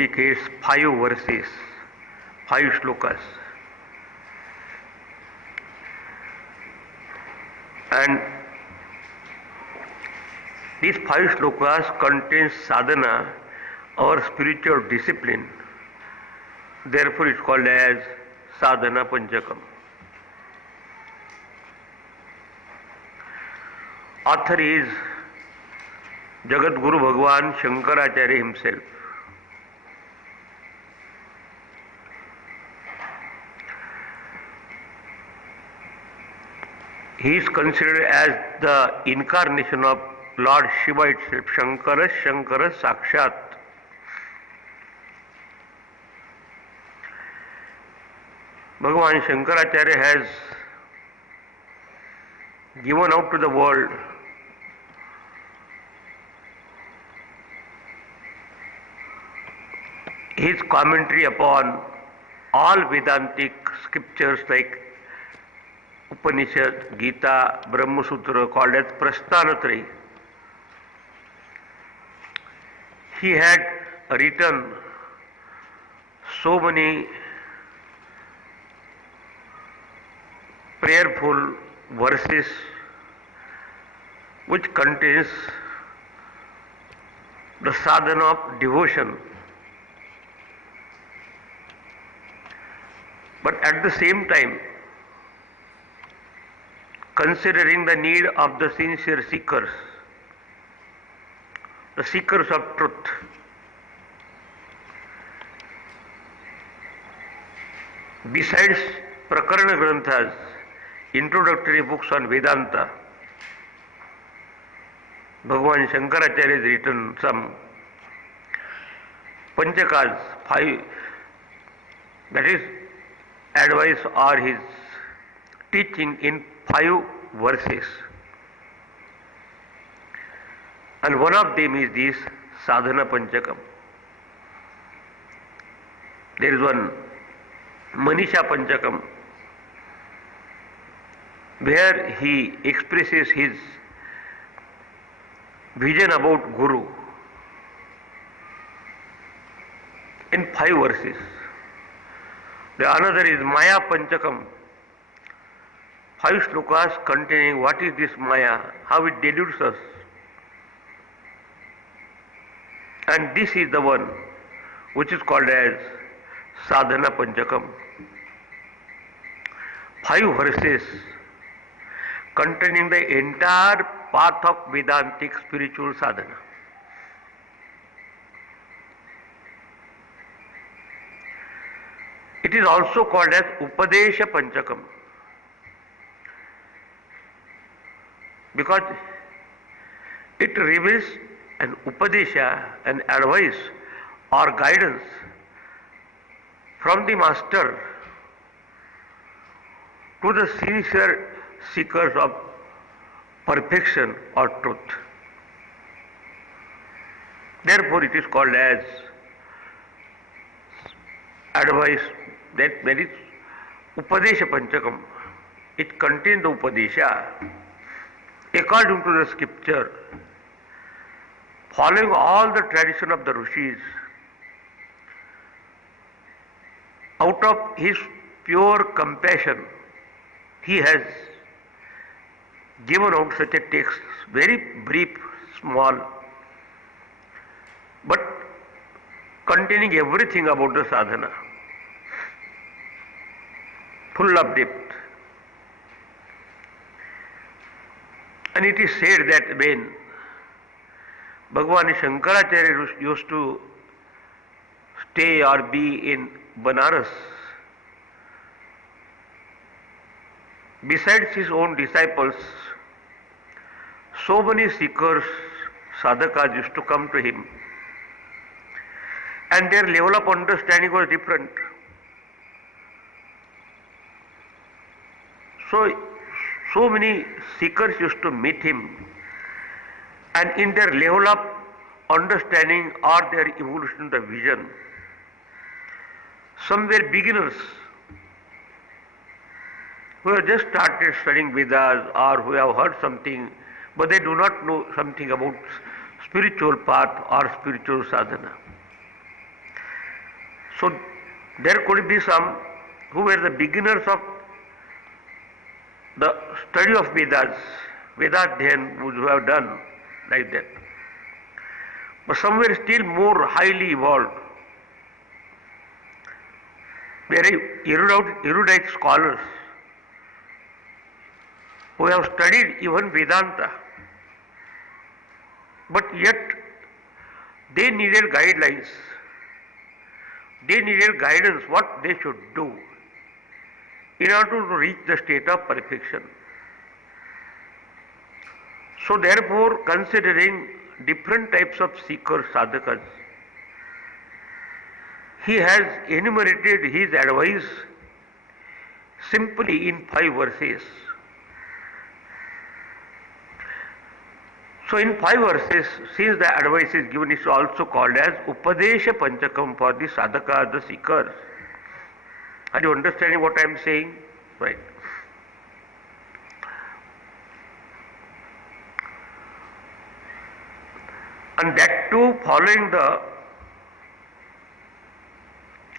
indicates 5 verses, 5 shlokas. And these 5 shlokas contain sadhana or spiritual discipline. Therefore it is called as Sadhana Panchakam. Author is Jagat Guru Bhagwan Shankaracharya himself. He is considered as the incarnation of Lord Shiva itself, Shankara Sakshat. Bhagavan Shankaracharya has given out to the world his commentary upon all Vedantic scriptures like Upanishad, Gita, Brahma Sutra, called as Prasthanatraya. He had written so many prayerful verses which contains the sadhana of devotion. But at the same time, considering the need of the sincere seekers, the seekers of truth. Besides Prakarana Granthas, introductory books on Vedanta, Bhagavan Shankaracharya has written some Panchakas, 5, that is advice or his teaching in 5 verses. And one of them is this Sadhana Panchakam. There is one Manisha Panchakam where he expresses his vision about Guru in 5 verses. The another is Maya Panchakam, 5 shlokas containing what is this Maya, how it deludes us. And this is the one which is called as Sadhana Panchakam. 5 verses containing the entire path of Vedantic spiritual sadhana. It is also called as Upadesha Panchakam because it reveals an Upadesha, an advice or guidance from the Master to the sincere seekers of perfection or truth. Therefore it is called as advice, that is Upadesha Panchakam. It contains the Upadesha according to the scripture, following all the tradition of the Rishis. Out of his pure compassion, he has given out such a text, very brief, small, but containing everything about the sadhana, full of depth. And it is said that when Bhagavan Shankaracharya used to stay or be in Banaras, besides his own disciples, so many seekers, sadhakas used to come to him, and their level of understanding was different. So many seekers used to meet him, and in their level of understanding or their evolution of the vision, some were beginners who have just started studying Vedas or who have heard something, but they do not know something about spiritual path or spiritual sadhana. So there could be some who were the beginners of the study of Vedas, Vedadhyan, who have done like that. But some were still more highly evolved, very erudite scholars who have studied even Vedanta, but yet they needed guidelines, they needed guidance what they should do in order to reach the state of perfection. So therefore, considering different types of seekers, sadhakas, he has enumerated his advice simply in 5 verses. So in 5 verses, since the advice is given, it's also called as Upadesha Panchakam for the sadhakas, the seekers. Are you understanding what I am saying? Right. And that too following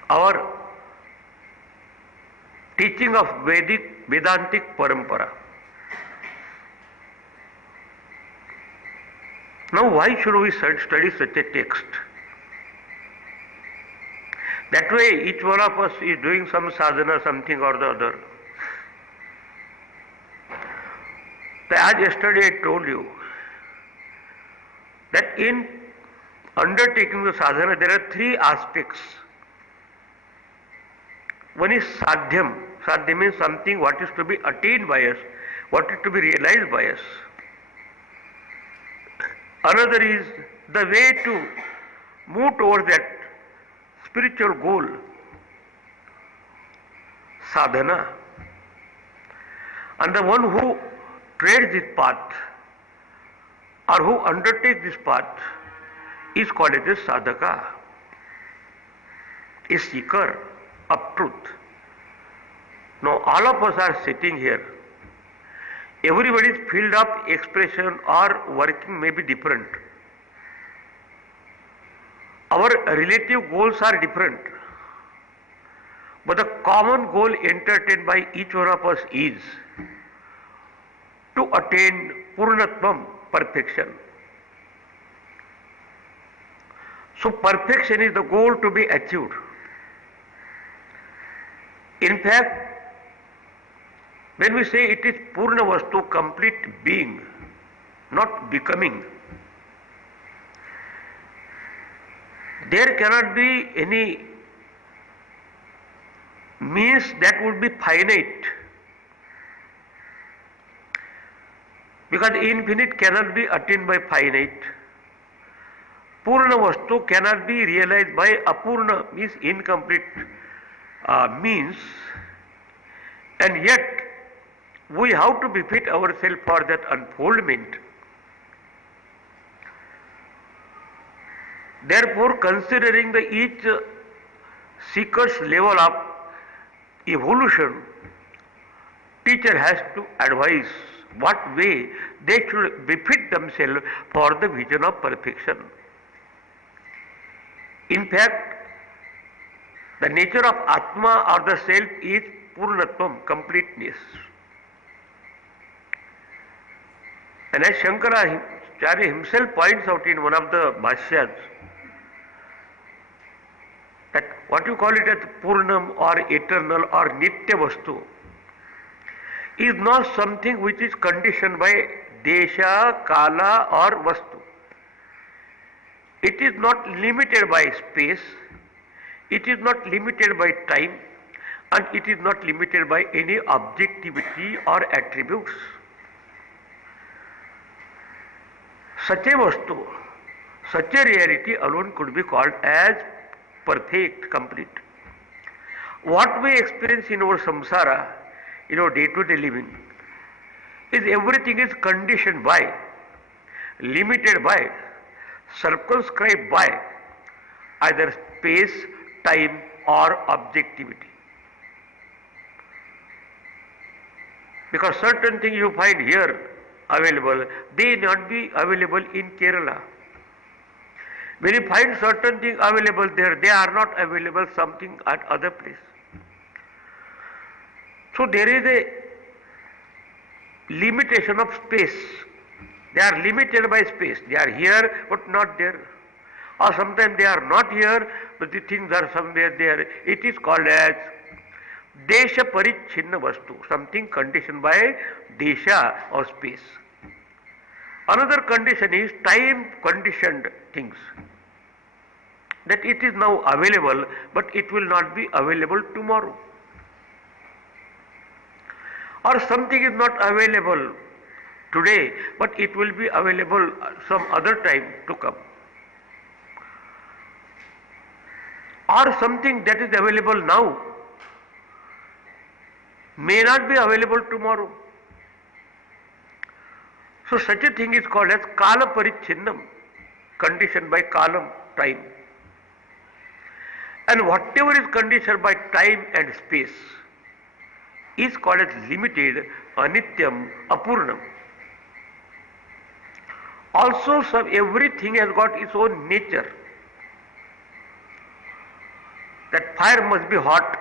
our teaching of Vedantic Parampara. Now why should we study such a text? That way each one of us is doing some sadhana, something or the other. As yesterday I told you, that in undertaking the sadhana there are 3 aspects. One is sadhyam. Sadhyam means something what is to be attained by us, what is to be realized by us. Another is the way to move towards that spiritual goal, sadhana. And the one who treads this path or who undertakes this path is called as a sadhaka, a seeker of truth. Now all of us are sitting here. Everybody's field of expression or working may be different. Our relative goals are different. But the common goal entertained by each one of us is to attain Purnatvam, perfection. So perfection is the goal to be achieved. In fact, when we say it is Purna Vastu, complete being, not becoming, there cannot be any means that would be finite, because infinite cannot be attained by finite. Purna Vastu cannot be realized by Apurna, means incomplete means, and yet we have to befit ourselves for that unfoldment. Therefore, considering each seeker's level of evolution, teacher has to advise what way they should befit themselves for the vision of perfection. In fact, the nature of Atma or the self is Purnatvam, completeness. And as Shankaracharya himself points out in one of the Bhashyas, that what you call it as Purnam or eternal or Nitya Vastu is not something which is conditioned by Desha, Kala or Vastu. It is not limited by space, it is not limited by time, and it is not limited by any objectivity or attributes. Such a Vastu, such a reality alone could be called as perfect, complete. What we experience in our samsara, in our day-to-day living, is everything is conditioned by, limited by, circumscribed by either space, time or objectivity. Because certain things you find here available, they may not be available in Kerala. When you find certain things available there, they are not available something at other place. So there is a limitation of space. They are limited by space. They are here but not there. Or sometimes they are not here but the things are somewhere there. It is called as Desha Parichinna Vastu, something conditioned by Desha or space. Another condition is time conditioned things. That it is now available but it will not be available tomorrow. Or something is not available today but it will be available some other time to come. Or something that is available now may not be available tomorrow. So such a thing is called as Kala Parichinnam, conditioned by Kalam, time. And whatever is conditioned by time and space is called as limited, anityam, apurnam. Also everything has got its own nature. That fire must be hot,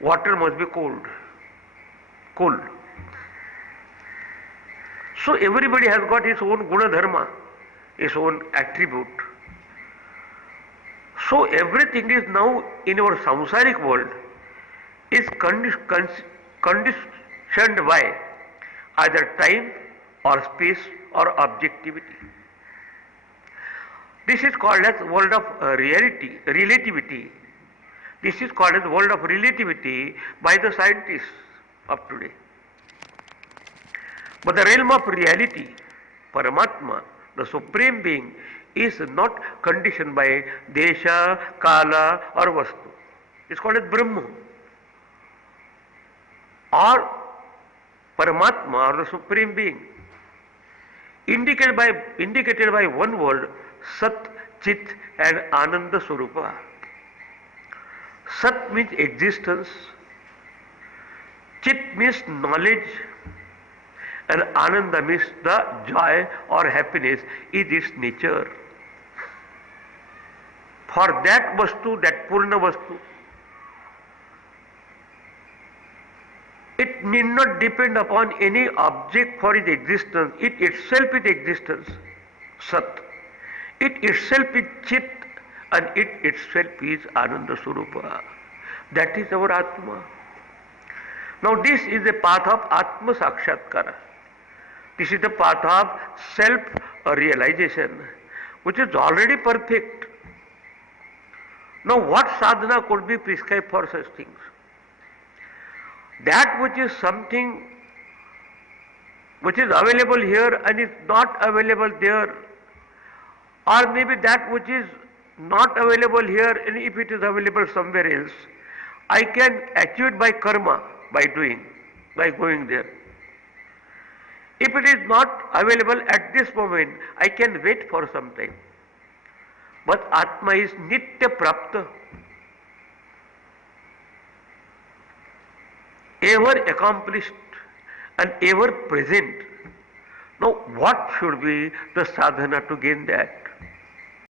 water must be cold. So everybody has got his own guna dharma, his own attribute. So everything is now in our samsaric world is conditioned by either time or space or objectivity. This is called as world of relativity. This is called as world of relativity by the scientists of today. But the realm of reality, Paramatma, the Supreme Being, is not conditioned by Desha, Kala or Vastu. It's called as Brahma. Or Paramatma or the Supreme Being, indicated by one word, Sat, Chit and Ananda Swarupa. Sat means existence, Chit means knowledge, and Ananda means the joy or happiness is its nature. For that Vastu, that Purna Vastu, it need not depend upon any object for its existence. It itself is existence, Sat. It itself is Chit and it itself is Ananda Swarupa. That is our Atma. Now this is the path of Atma Sakshatkara. This is the path of self-realization, which is already perfect. Now what sadhana could be prescribed for such things? That which is something which is available here and is not available there, or maybe that which is not available here and if it is available somewhere else, I can achieve it by karma, by doing, by going there. If it is not available at this moment, I can wait for some time. But Atma is Nitya Prapta, ever accomplished and ever present. Now what should be the sadhana to gain that?